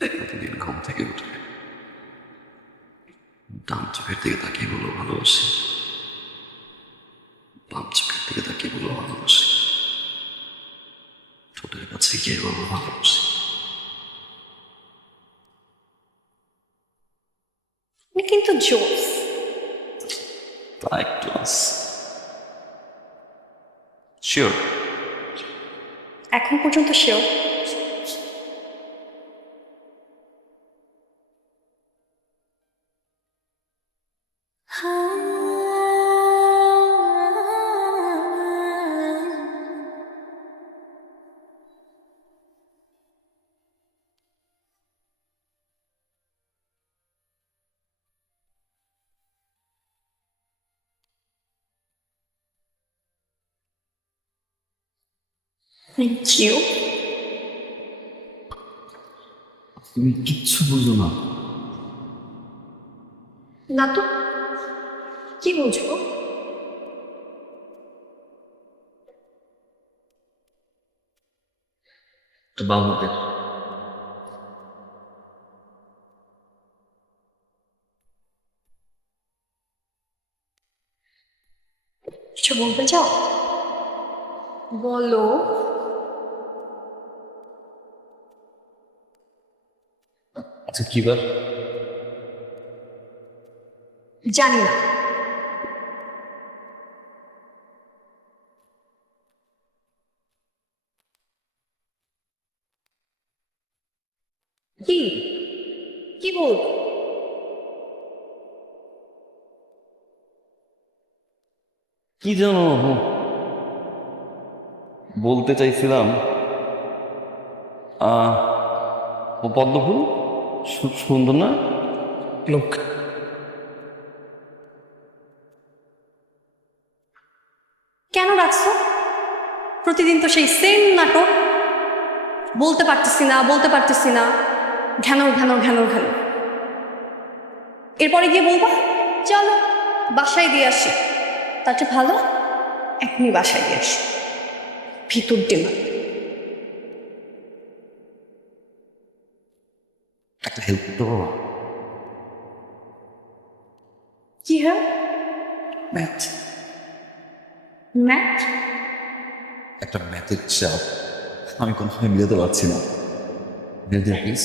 প্রতিদিন ঘুম থেকে উঠে ডান চোখের দিকে তাকিয়ে বলো ভালোবাসি, বাম চোখের দিকে তাকিয়ে বলো ভালোবাসি, ঠোঁটের কাছে গিয়ে বলো ভালোবাসি। আপনি কিন্তু জোস। তা একটু আছে। শিওর? এখন পর্যন্ত শিওর? Thank you. তুমি কিচ্ছু বুঝো না। না তো, কি বুঝবো? বাবুদের কিছু বলতে চাও? বলো। আচ্ছা কি বার? জানি না। কি কি বলবো? কি জানো, বলতে চাইছিলাম পদ্মফুল সুন্দর না লোক? কেন রাখছো? প্রতিদিন তো সেই সেম নাটক। বলতে পারতেছি না, বলতে পারতেছি না, ঘ্যানো ঘ্যানো ঘ্যানো ঘ্যানো। এরপরে গিয়ে বলবা চলো বাসায় দিয়ে আসি। তার চেয়ে ভালো এখনই বাসায় দিয়ে আসি। ভিতর ডিমা। একটা হেল্প করতে পারো? কি হ্যাঁ? ম্যাথ। ম্যাথ? একটা ম্যাথের চাপ আমি কোনোভাবে মিলাতে পারছি না। প্লিজ।